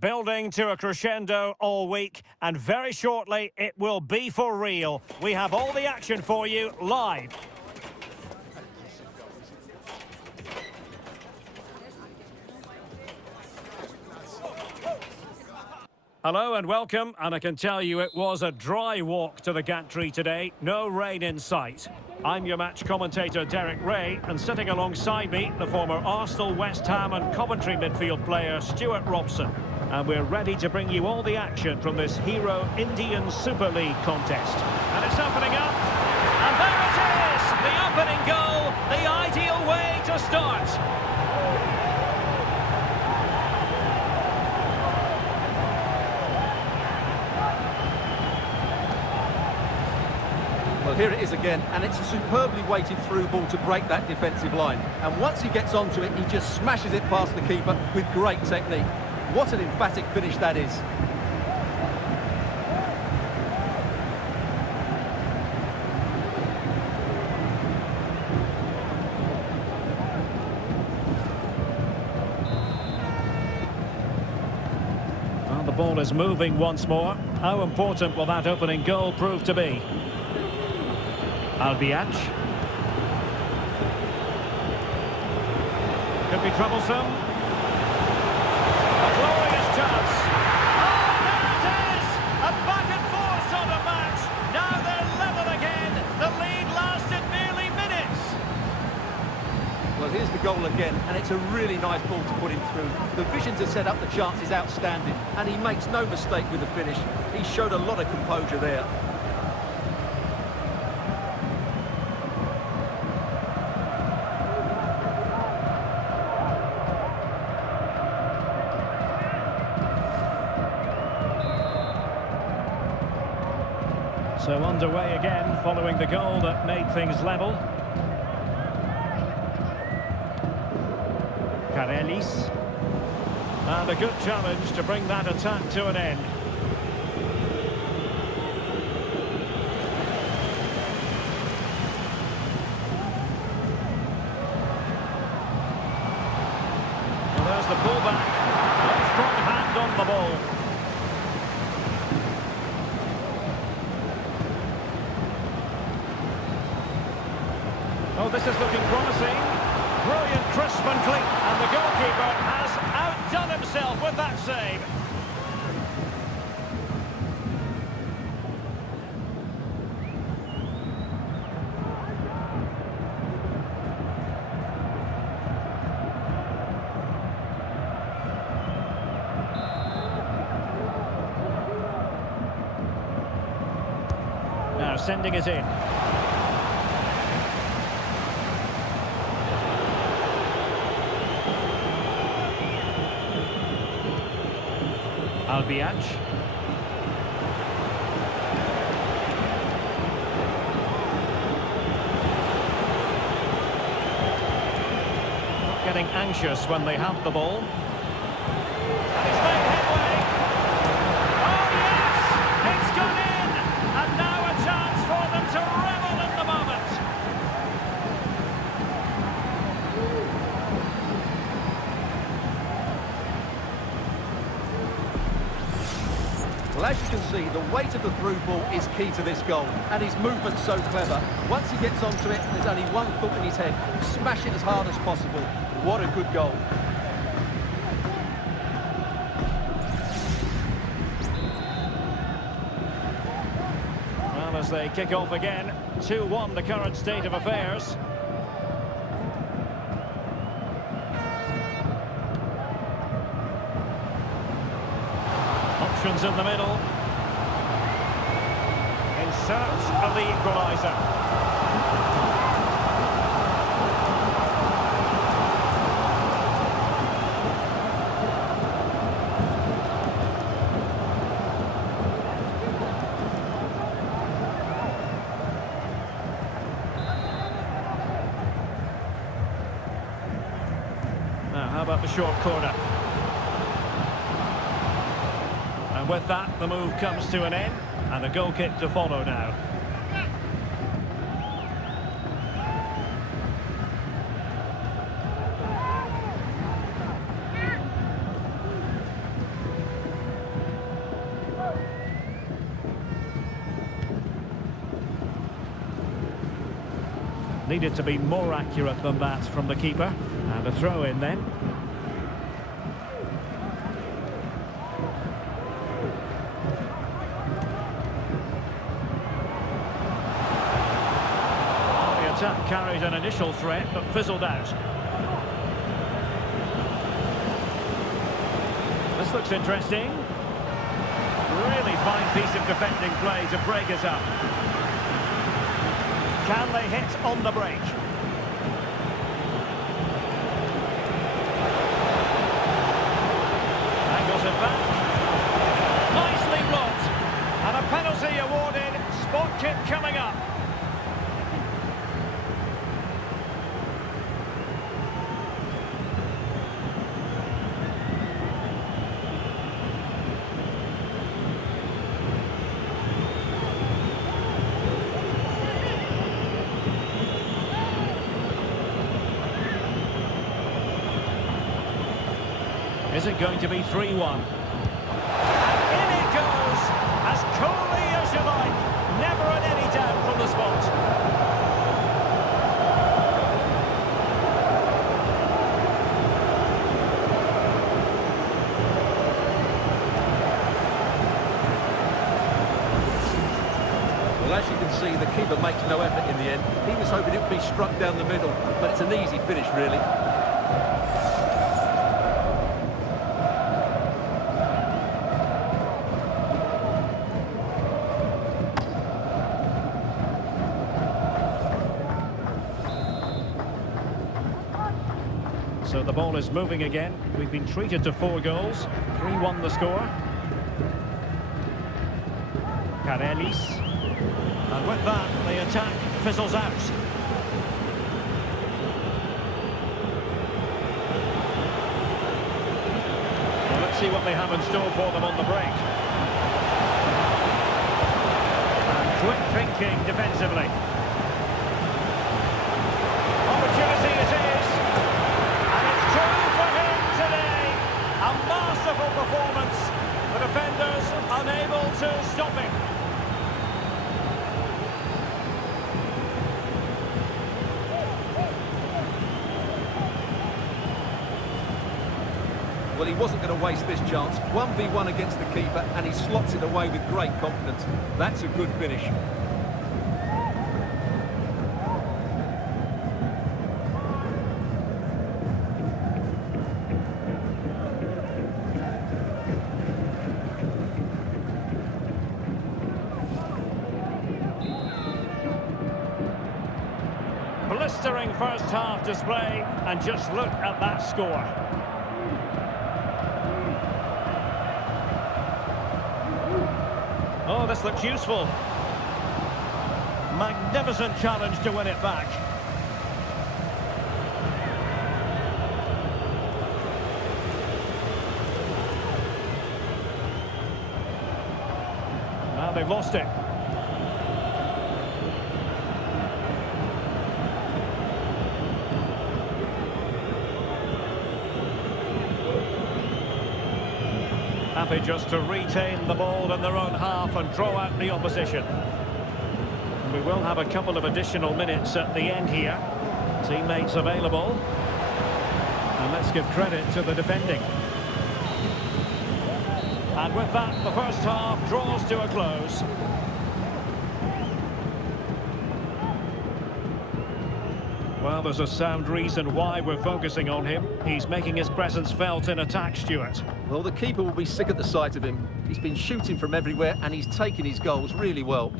building to a crescendo all week, and very shortly it will be for real. We have all the action for you live. Hello and welcome, and I can tell you it was a dry walk to the gantry today, no rain in sight. I'm your match commentator Derek Ray, and sitting alongside me, the former Arsenal, West Ham and Coventry midfield player Stuart Robson. And we're ready to bring you all the action from this Hero Indian Super League contest. And it's opening up, and there it is! The opening goal, the ideal way to start. Well, here it is again, and it's a superbly weighted through ball to break that defensive line. And once he gets onto it, he just smashes it past the keeper with great technique. What an emphatic finish that is. Well, the ball is moving once more. How important will that opening goal prove to be? Albiach. Could be troublesome. A glorious chance. Oh, there it is! A back and forth sort of match. Now they're level again. The lead lasted merely minutes. Well, here's the goal again, and it's a really nice ball to put him through. The vision to set up the chance is outstanding, and he makes no mistake with the finish. He showed a lot of composure there. So underway again, following the goal that made things level. Karelis. And a good challenge to bring that attack to an end. Well, there's the pullback. A strong hand on the ball. Oh, this is looking promising. Brilliant, crisp and clean. And the goalkeeper has outdone himself with that save. Now sending it in. Albiach. Not getting anxious when they have the ball. And he's made headway. Oh yes! It's gone in! And now a chance for them to revel in the moment. Well, as you can see, the weight of the through ball is key to this goal, and his movement's so clever. Once he gets onto it, there's only one thought in his head: smash it as hard as possible. What a good goal. Well, as they kick off again, 2-1 the current state of affairs. Options in the middle. In search of the equaliser. Now, how about the short corner? And with that, the move comes to an end, and a goal kick to follow now. Needed to be more accurate than that from the keeper. And a throw in then. The attack carried an initial threat but fizzled out. This looks interesting. Really fine piece of defending play to break us up. Can they hit on the break? Angles it back. Nicely blocked. And a penalty awarded. Spot kick coming up. Is it going to be 3-1? And in it goes, as coolly as you like. Never in any doubt from the spot. Well, as you can see, the keeper makes no effort in the end. He was hoping it would be struck down the middle, but it's an easy finish, really. So the ball is moving again. We've been treated to 4 goals. 3-1 the score. Karelis. And with that, the attack fizzles out. Well, let's see what they have in store for them on the break. And quick thinking defensively. Opportunity it is. A masterful performance. The defenders unable to stop him. Well, he wasn't going to waste this chance. 1v1 against the keeper, and he slots it away with great confidence. That's a good finish. Blistering first half display, and just look at that score. Oh, this looks useful. Magnificent challenge to win it back. Now they've lost it. Happy just to retain the ball in their own half and draw out the opposition. And we will have a couple of additional minutes at the end here. Teammates available. And let's give credit to the defending. And with that, the first half draws to a close. Well, there's a sound reason why we're focusing on him. He's making his presence felt in attack, Stuart. Well, the keeper will be sick at the sight of him. He's been shooting from everywhere, and he's taken his goals really well.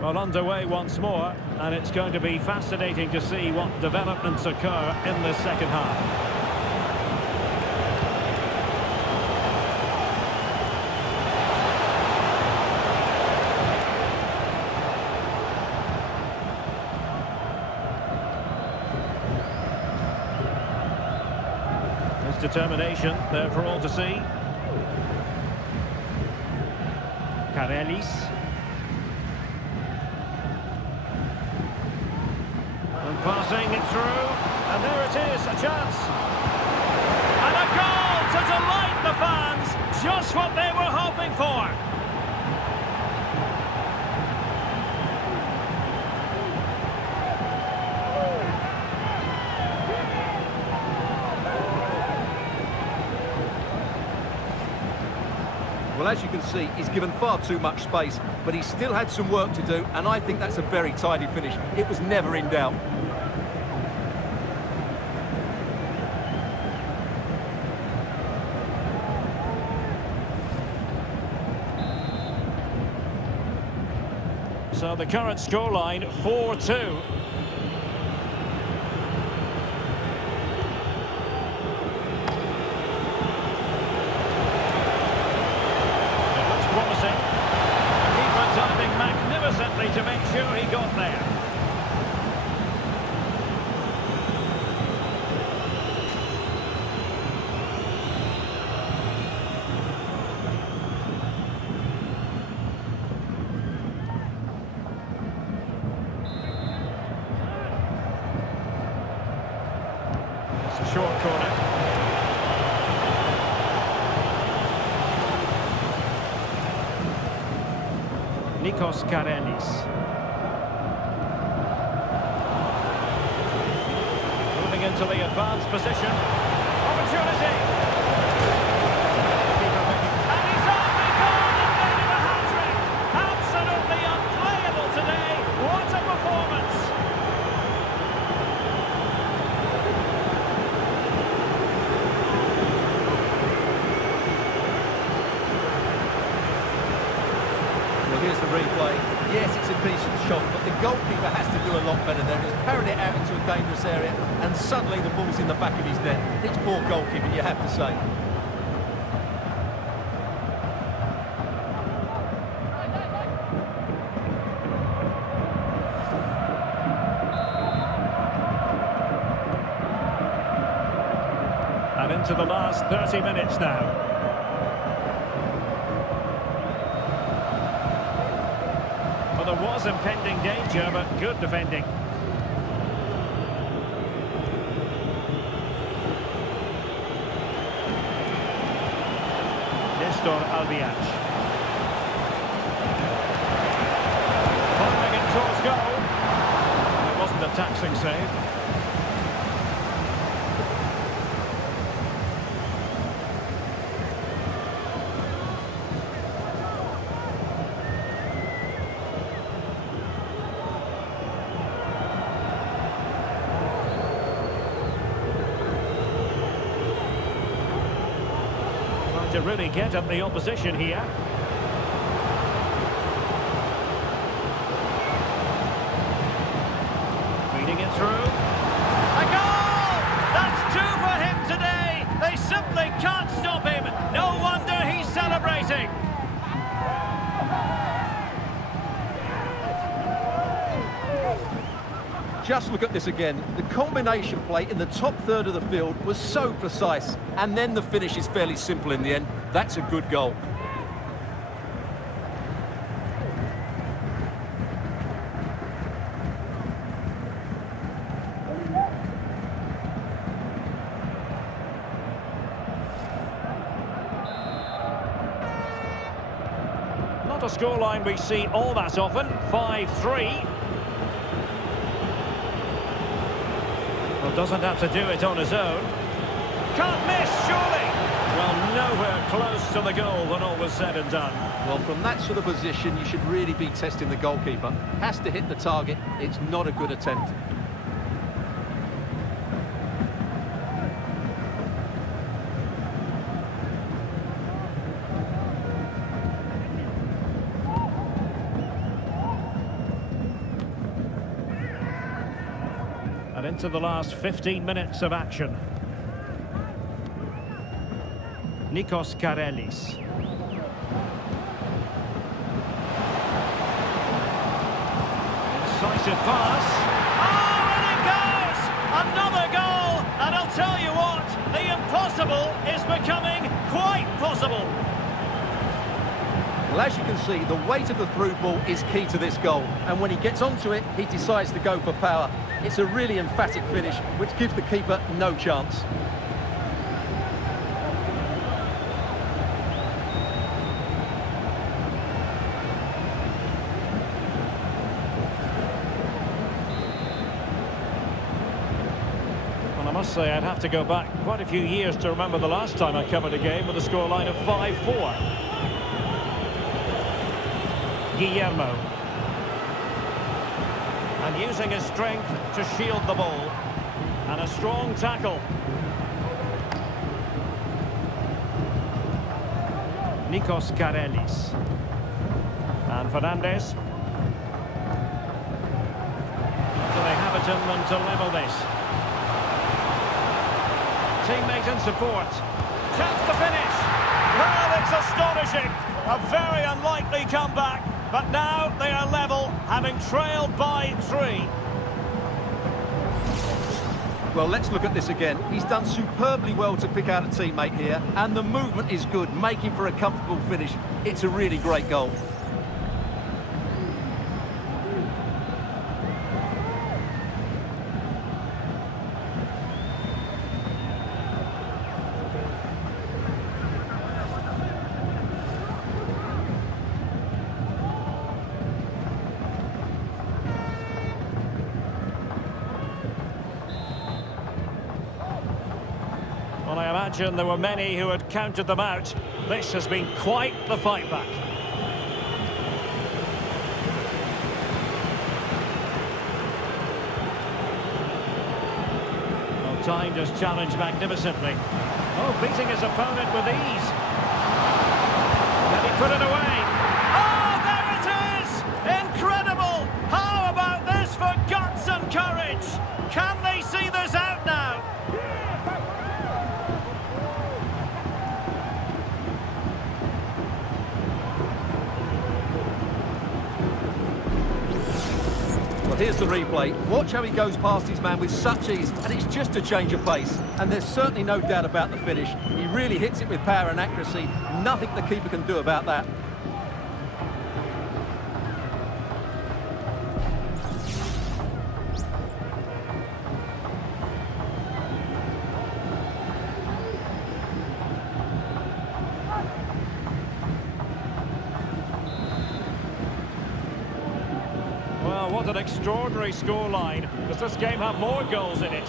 Well, underway once more, and it's going to be fascinating to see what developments occur in the second half. His determination there for all to see. Karelis. Passing it through, and there it is, a chance. And a goal to delight the fans, just what they were hoping for. Well, as you can see, he's given far too much space, but he still had some work to do, and I think that's a very tidy finish. It was never in doubt. So the current scoreline, 4-2. Promising. Keeper diving magnificently to make sure he got there. It's a short corner. Nikos Karelis. Moving into the advanced position. Opportunity. And he's only gone and made it a hat-trick. Absolutely unplayable today. What a performance. Here's the replay. Yes, it's a decent shot, but the goalkeeper has to do a lot better there. He's parried it out into a dangerous area, and suddenly the ball's in the back of his net. It's poor goalkeeping, you have to say. And into the last 30 minutes now. Well, there was impending danger, but good defending. Nestor Albiach. Firing it towards goal. It wasn't a taxing save. To really get at the opposition here. Feeding it through. A goal! That's two for him today! They simply can't stop him! No wonder he's celebrating! Just look at this again. The combination play in the top third of the field was so precise, and then the finish is fairly simple in the end. That's a good goal. Not a scoreline we see all that often. 5-3. Well, doesn't have to do it on his own. Can't miss, surely! Well, nowhere close to the goal when all was said and done. Well, from that sort of position, you should really be testing the goalkeeper. Has to hit the target. It's not a good attempt. And into the last 15 minutes of action. Nikos Karelis. Incisive pass. Oh, and it goes! Another goal! And I'll tell you what, the impossible is becoming quite possible. Well, as you can see, the weight of the through ball is key to this goal. And when he gets onto it, he decides to go for power. It's a really emphatic finish, which gives the keeper no chance. I must say I'd have to go back quite a few years to remember the last time I covered a game with a scoreline of 5-4. Guillermo. And using his strength to shield the ball. And a strong tackle. Nikos Karelis. And Fernandez. Do they have it in them to level this? Teammate and support. Chance to finish. Well, it's astonishing. A very unlikely comeback. But now they are level, having trailed by 3. Well, let's look at this again. He's done superbly well to pick out a teammate here. And the movement is good, making for a comfortable finish. It's a really great goal. Well, I imagine there were many who had counted them out. This has been quite the fight back. Well, timed his challenge magnificently. Oh, beating his opponent with ease. Can he put it away? Oh, there it is! Incredible! How about this for guts and courage? Can they see this out now? Well, here's the replay. Watch how he goes past his man with such ease, and it's just a change of pace. And there's certainly no doubt about the finish. He really hits it with power and accuracy. Nothing the keeper can do about that. Well, what an extraordinary scoreline. Does this game have more goals in it?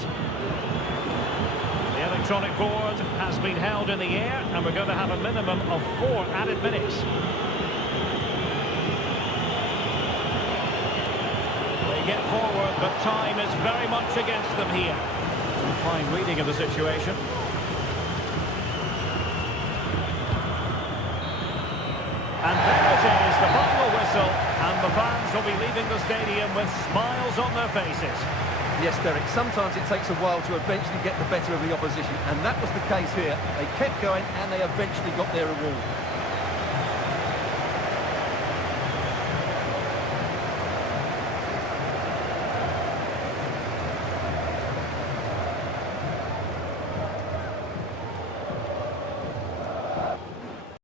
The electronic board has been held in the air, and we're going to have a minimum of 4 added minutes. They get forward, but time is very much against them here. Fine reading of the situation. And there it is, the final whistle, and the fans will be leaving the stadium with smiles on their faces. Yes, Derek, sometimes it takes a while to eventually get the better of the opposition, and that was the case here. They kept going, and they eventually got their reward.